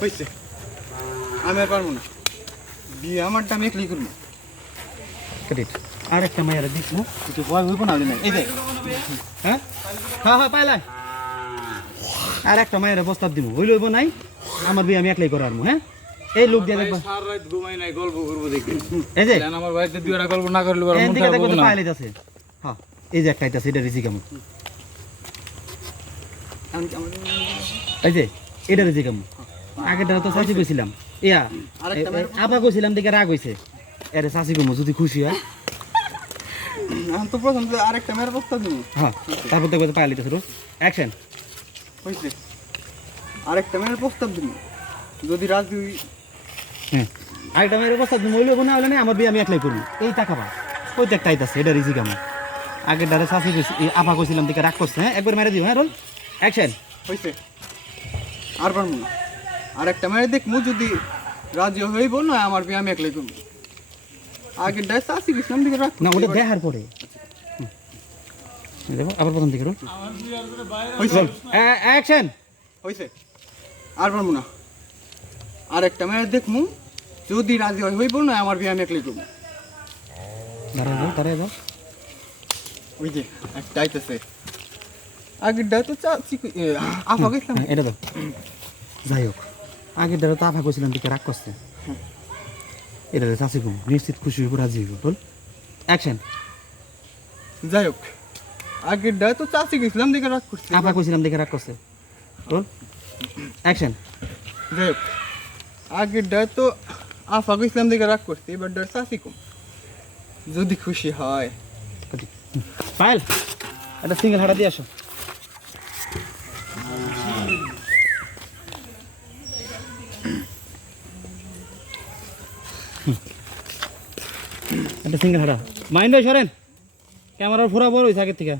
হয়েছে, আমি আর পারবো না, বিয়ে আমারটা আমি একলাই করবো। ক্রেডিট আর একটা মায়ের দিস না একটু ভয় হইব না না এই যে হ্যাঁ হ্যাঁ হ্যাঁ পাইলাই আর একটা মায়ের প্রস্তাব দিব হইল হইব নাই আমার বিয়ে আমি একলাই করার হ্যাঁ এই লোক দিয়ে দেখবা সারা রাত ঘুমাই নাই, গল্প করবো দেখি। এই যে আমার বাড়িতে দুইটা গল্প না করলে বড় মন এদিকে খারাপ দেখো হবে তো না। পাইলাই আছে হ্যাঁ এই যে একটা আছে এটা রিজি কেমন এই যে এটা রিজি কেমন আগেরটা তো চাচি কইছিলাম ইয়া আপা কইছিলাম দেখে রাগ হইছে এরে চাচি কমু যদি খুশি হয় আমি তো প্রথম যে আরেকটা মেয়ের প্রস্তাব দিব। হ্যাঁ তারপর দেখবে পাইলাই তো শুরু অ্যাকশন হয়েছে, আরেকটা মেয়ের প্রস্তাব দিব, যদি রাজি হই। হ্যাঁ আরেকটা মেয়ের প্রস্তাব মহিলা কোনো হলে না আমার বিয়ে আমি একলাই করবো এই টাকা পা ওই তো একটা আইতাছে এটা রিজিক আমার আগের ডারে শাশি কইছি আপা কইছিলাম দিকে রাগ করছে হ্যাঁ একবার মেরে দিও হ্যাঁ রোল অ্যাকশন হয়েছে, আর পারবো না, আরেকটা মেয়ে দেখবো, যদি রাজি হইব না আমার বিয়ে আমি একলাই করবো। আগের ডায় চাষি গেছিলাম দিকে রাখ না ওটা দেখার পরে দেখো আবার প্রথম দিকে রোল হয়েছে, অ্যাকশন হয়েছে, আর পারবো না, আরেকটা মেয়ে দেখবো, যদি রাজি হইব না আমার বিয়ে আমি একলাই করবো। দাঁড়ায় যাও ওই যে একটা আইতেছে, আগের ডায় তো চাষি আপা গেছিলাম। এটা দাও যাই হোক আগের ডারে তো আপা কইছিলাম দিকে রাগ করছে এটা চাষি কম নিশ্চিত খুশি হইব রাজি হইব বল অ্যাকশন যাই হোক, আগের ডায় তো চাষি গেছিলাম দিকে রাগ করছি। আপা কইছিলাম দিকে রাগ করছে বল অ্যাকশন যাই হোক, আগের ডায় তো আফা গেছিলাম দিকে রাগ করছি, এবার ডায় চাষি কম, যদি খুশি হয়। পায়েল একটা সিঙ্গেল হাঁটা দিয়ে আসো একটা সিঙ্গেল হাঁটা মাইন্ড হয় সরেন ক্যামেরার ফোরা বড় হয়েছে আগের থেকে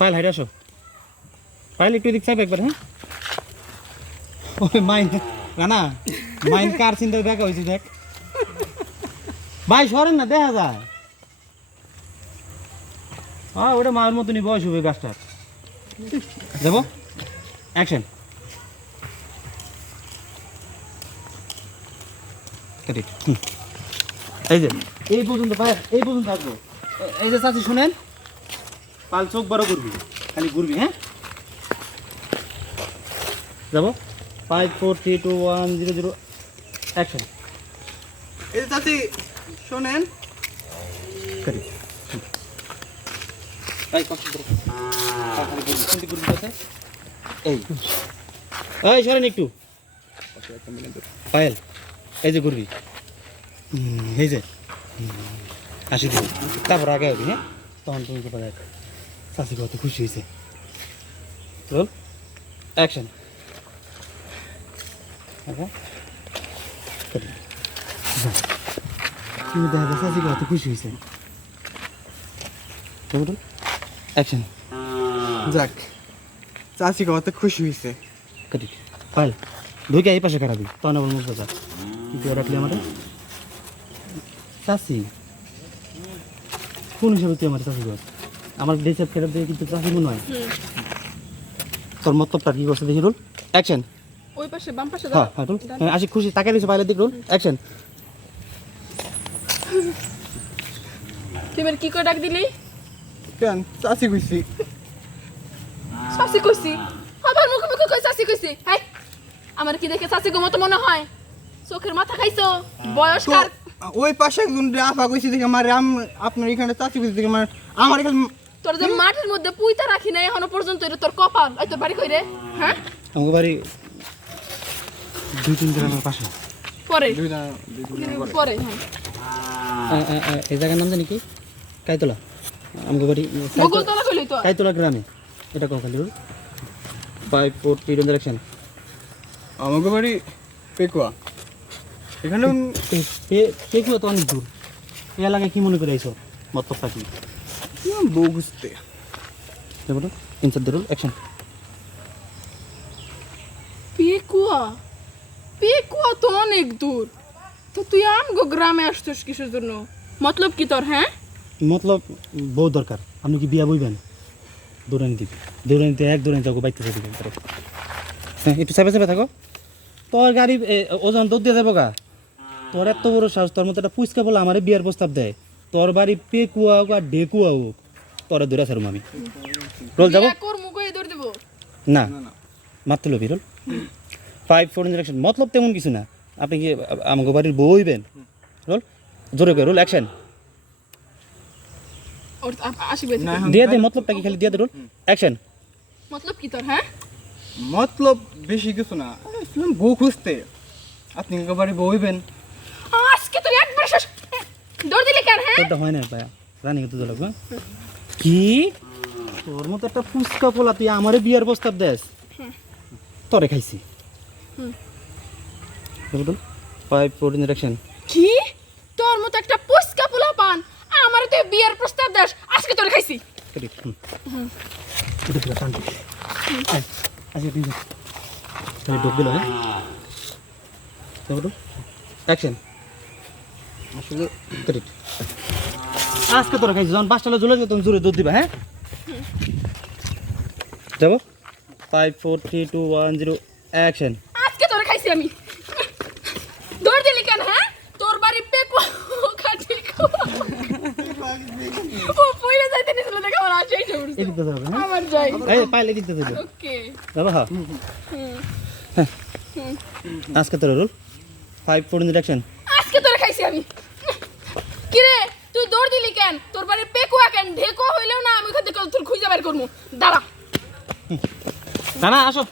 পায়েল হাইটে আসো পায়েল একটু এদিক চাইবে একবার হ্যাঁ ওই মাইন্ড না মাইন্ড কার চিন্তা দেখা হয়েছে দেখ ভাই সরেন না দেখা যায় হ্যাঁ ওটা মায়ের মতনই বয়স হবে গাছটার দেবো অ্যাকশন এই যে এই পর্যন্ত পায় এই পর্যন্ত থাকবো এই যে চাচি শুনেন পাল চোখ বড় করবি খালি ঘুরবি হ্যাঁ যাবো 5 4 3 2 1 0 0 অ্যাকশন এই যে চাচি শোনেন, করি এই কষ্ট করো খালি ঘুরবি কোনটি ঘুরবি আছে এই এই সরেন একটু পায়েল এই যে ঘুরবি এই যে আসি দিবি তারপর আগে হবি হ্যাঁ তখন তুমি কোথায় দেখ চাষি কত খুশি হয়েছে রোল অ্যাকশন তুমি দেখা যায় চাষি কত খুশি হয়েছে অ্যাকশন যাক চাচি কত খুশি হয়েছে। করি পায়েল ঢুকে এই পাশে কাটাবি তখন আবার মুখ বাজা দিয়ে রাখলি আমাদের চাষি কোন হিসাবে তুই আমার চাষি কর আমার ডেসেপ ফেরত দিয়ে কিন্তু চাষি মনে হয় তোর মতলবটা কি করছে দেখি রুল অ্যাকশন ওই পাশে বাম পাশে হ্যাঁ হ্যাঁ রুল আসি খুশি তাকে দিয়েছে পাইলে দিক রুল অ্যাকশন তুই এবার কি করে ডাক দিলি? কেন চাচি কইছি, চাচি কইছি আবার মুখে মুখে কই চাচি কইছি হাই আমার কি দেখে চাচি গো মতো মনে হয় চোখের মাথা খাইছো বয়স তো কার ওই পাশে একজন আফা কইছি দেখে আমার আপনার এখানে চাচি কইছি দেখে আমার এখানে তোর যে মাটির মধ্যে পুইতা রাখি নাই এখনো পর্যন্ত এটা তোর কপাল এই তোর বাড়ি কই রে হ্যাঁ আমাকে বাড়ি 2-3 গ্রামের পাশে পরে দুইটা পরে হ্যাঁ এই জায়গার নাম জানি কি কাইতলা আমাকে বাড়ি বগল তোলা কইলি তো কাইতলা গ্রামে এটা কো খালি 5 4 3 ডাইরেকশন আমাকে বাড়ি পেকুয়া, এখানে পেকুয়া তো অনেক দূর এই এলাকায় কি মনে করে আইছো মতলবটা কি বউ বুঝতে। দেখো তো ইনসার দিরুল অ্যাকশন পেকুয়া পেকুয়া তো অনেক দূর তো তুই আমগো গ্রামে আসছিস কিসের জন্য মতলব কি তোর হ্যাঁ মতলব বউ দরকার আপনি কি বিয়া বইবেন দৌড়ানি দিবি দৌড়ানিতে এক দৌড়ানি যাবো বাইতে যাবি হ্যাঁ একটু চেপে চেপে থাকো তোর গাড়ি ওজন দৌড় দিয়ে যাবো গা তোর এত বড় সাহস তোর মতো একটা ফুচকা বলে আমারে বিয়ার প্রস্তাব দেয় তোর বাড়ি পেকুয়া হোক আর ডেকুয়া হোক তোরা দূরে সারুম আমি রোল যাবো বিয়া কর মুখে দৌড় দেবো না মারতে লবি রোল 5-4 ইঞ্জেকশন মতলব তেমন কিছু না আপনি কি আমাকে বাড়ির বউ হইবেন রোল জোরে করে রোল অ্যাকশন ওর আসিবে না এখন দিয়ে দে মতলবটা কি খালি দিয়ে দে রোল অ্যাকশন মতলব কি তোর হ্যাঁ মতলব বেশি কিছু না আসলাম বউ খুঁজতে আপনি বাড়ি বউ হইবেন আজকে তোর একবার শেষ দৌড় দিলি কেন হ্যাঁ তোরটা হয় না ভাইয়া রানি তো লাগবে কি তোর মতো একটা ফুচকা পোলা তুই আমারে বিয়ার প্রস্তাব দেস তোরে খাইছি বল 5-4 ইঞ্জেকশন কি তোর মতো একটা পুস্কা পোলা পান আমার তুই বিয়ের প্রস্তাব দাস আজকে তোর খাইছি ক্রেডিট এটা পুরো টান আজকে দিন তাহলে ঢোক দিল হ্যাঁ বল অ্যাকশন আসলে ক্রেডিট আজকে তোরা খাইছি যখন 5টা জ্বলে যাবে তখন জোরে দুধ দিবা হ্যাঁ যাবো 5-4-3-2-1-0 অ্যাকশন আজকে তোর খাইছি আমি দৌড় দিলি কেন হ্যাঁ তোর বাড়ি পেকো খাটি ও পয়লা যাইতে নিছিল দেখা আমার আজই দৌড়ছে এদিক দিয়ে যাবে হ্যাঁ আমার যাই এই পাইলে এদিক দিয়ে যাবে ওকে যাবো হ্যাঁ আজকে তোর রোল 5-4 ইঞ্জেকশন আজকে তোর খাইছি আমি কি রে তুই দৌড় দিলি কেন তোর বাড়ি পেকো কেন ঢেকো হইলেও না আমি ওখান থেকে তোর খুঁজে বের করবো দাঁড়া না না আসো